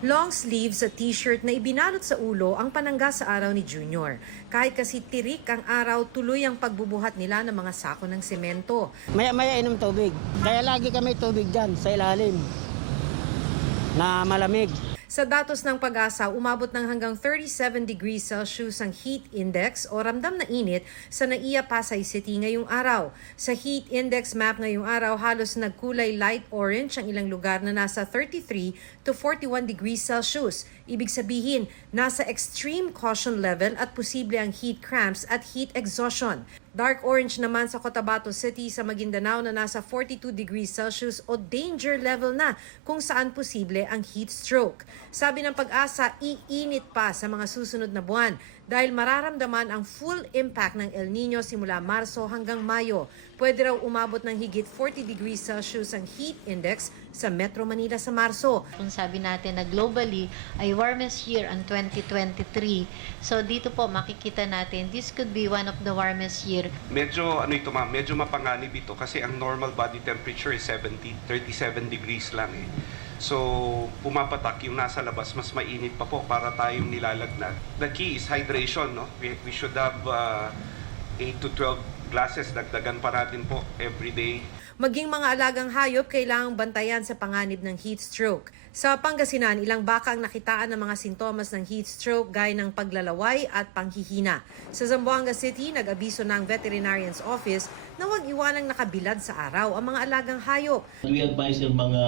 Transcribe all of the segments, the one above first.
Long sleeves at t-shirt na ibinalot sa ulo ang panangga sa araw ni Junior. Kahit kasi tirik ang araw, tuloy ang pagbubuhat nila ng mga sako ng semento. Maya-maya inom tubig. Kaya lagi kami tubig dyan sa ilalim na malamig. Sa datos ng Pag-asa, umabot ng hanggang 37 degrees Celsius ang heat index o ramdam na init sa Naiya, Pasay City ngayong araw. Sa heat index map ngayong araw, halos nagkulay light orange ang ilang lugar na nasa 33 to 41 degrees Celsius. Ibig sabihin, nasa extreme caution level at posible ang heat cramps at heat exhaustion. Dark orange naman sa Cotabato City sa Maguindanao na nasa 42 degrees Celsius o danger level na kung saan posible ang heat stroke. Sabi ng Pag-asa, iinit pa sa mga susunod na buwan dahil mararamdaman ang full impact ng El Nino simula Marso hanggang Mayo. Pwede raw umabot ng higit 40 degrees Celsius ang heat index sa Metro Manila sa Marso. Kung sabi natin na globally ay warmest year ang 2023. So dito po makikita natin this could be one of the warmest year. Medyo medyo mapanganib ito kasi ang normal body temperature is 37 degrees lang eh. So, pumapatak yung nasa labas, mas mainit pa po para tayong nilalagnat. The key is hydration, no? We should have 8 to 12 glasses, dagdagan pa natin po every day. Maging mga alagang hayop kailangang bantayan sa panganib ng heat stroke. Sa Pangasinan, ilang baka ang nakitaan ng mga sintomas ng heat stroke gaya ng paglalaway at panghihina. Sa Zamboanga City, nag-abiso ng Veterinarian's Office na huwag iwanang nakabilad sa araw ang mga alagang hayop. We advise yung mga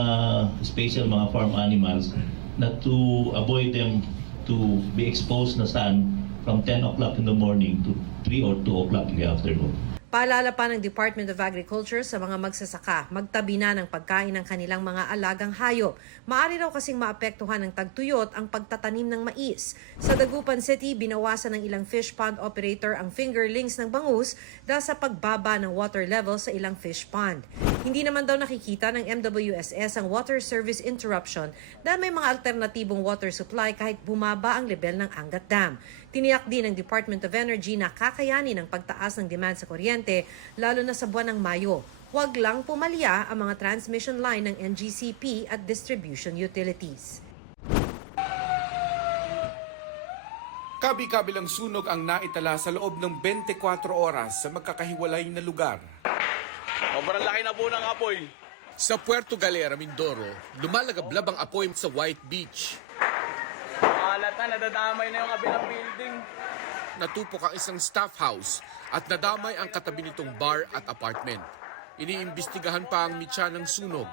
special mga farm animals na to avoid them to be exposed na sun from 10 o'clock in the morning to 3 or 2 o'clock in the afternoon. Paalala pa ng Department of Agriculture sa mga magsasaka, magtabi na ng pagkain ng kanilang mga alagang hayop. Maaari raw kasing maapektuhan ng tagtuyot ang pagtatanim ng mais. Sa Dagupan City, binawasan ng ilang fish pond operator ang fingerlings ng bangus dahil sa pagbaba ng water level sa ilang fish pond. Hindi naman daw nakikita ng MWSS ang water service interruption dahil may mga alternatibong water supply kahit bumaba ang level ng Angat Dam. Tiniyak din ng Department of Energy na kakayanin ang pagtaas ng demand sa kuryente lalo na sa buwan ng Mayo. Huwag lang pumalya ang mga transmission line ng NGCP at distribution utilities. Kabi-kabilang sunog ang naitala sa loob ng 24 oras sa magkakahiwalay na lugar. Sobrang laki na po ng apoy. Sa Puerto Galera, Mindoro, lumalagablab ang apoy sa White Beach. Halata, nadadamay na yung kabilang building. Natupok ang isang staff house at nadamay ang katabi nitong bar at apartment. Iniimbestigahan pa ang mitya ng sunog.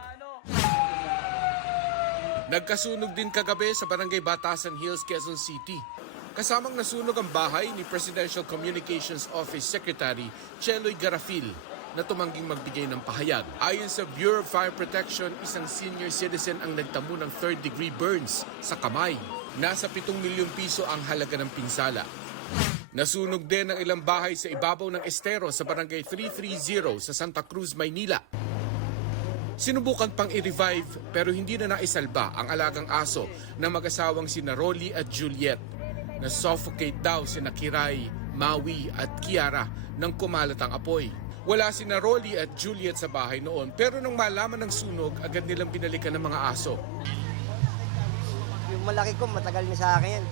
Nagkasunog din kagabi sa Barangay Batasan Hills, Quezon City. Kasamang nasunog ang bahay ni Presidential Communications Office Secretary Cheloy Garafil na tumangging magbigay ng pahayag. Ayon sa Bureau of Fire Protection, isang senior citizen ang nagtamo ng third-degree burns sa kamay. Nasa 7 milyong piso ang halaga ng pinsala. Nasunog din ang ilang bahay sa ibabaw ng estero sa Barangay 330 sa Santa Cruz, Maynila. Sinubukan pang i-revive pero hindi na naisalba ang alagang aso ng mag-asawang sina Rolly at Juliet. Na-suffocate daw sina Kiray, Maui at Kiara nang kumalat ang apoy. Wala sina Rolly at Juliet sa bahay noon pero nang malaman ng sunog, agad nilang binalikan ng mga aso. Yung malaki ko, matagal na sa akin yan.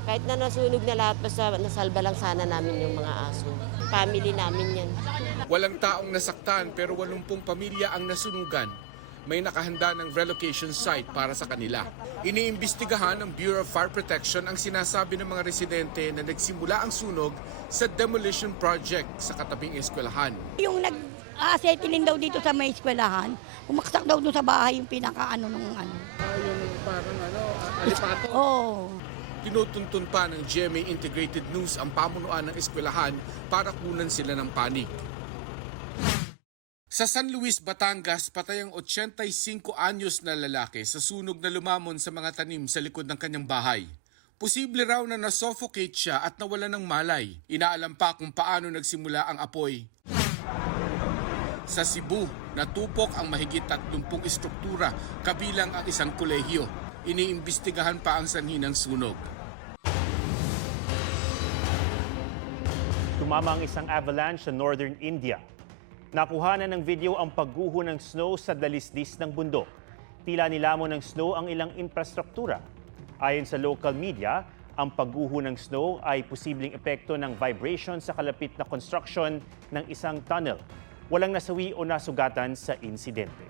Kahit na nasunog na lahat, basta nasalba lang sana namin yung mga aso. Family namin yan. Walang taong nasaktan pero 80 pamilya ang nasunugan. May nakahanda ng relocation site para sa kanila. Iniimbestigahan ng Bureau of Fire Protection ang sinasabi ng mga residente na nagsimula ang sunog sa demolition project sa katabing eskwelahan. Yung nag-asetilin daw dito sa may eskwelahan, umaksak daw doon sa bahay yung pinaka-ano nung ano. Yung parang alipato. Oo. Tinutuntun pa ng GMA Integrated News ang pamunuan ng eskwelahan para kunan sila ng panig. Sa San Luis, Batangas, patay ang 85 anyos na lalaki sa sunog na lumamon sa mga tanim sa likod ng kanyang bahay. Posible raw na nasuffocate siya at nawala ng malay. Inaalam pa kung paano nagsimula ang apoy. Sa Cebu, natupok ang mahigit 30 istruktura kabilang ang isang kolehiyo. Iniimbestigahan pa ang sanhi ng sunog. Tumama ang isang avalanche sa northern India. Nakuha na ng video ang pagguho ng snow sa dalisdis ng bundok. tila nilamon ng snow ang ilang infrastruktura. Ayon sa local media, ang pagguho ng snow ay posibleng epekto ng vibration sa kalapit na construction ng isang tunnel. Walang nasawi o nasugatan sa insidente.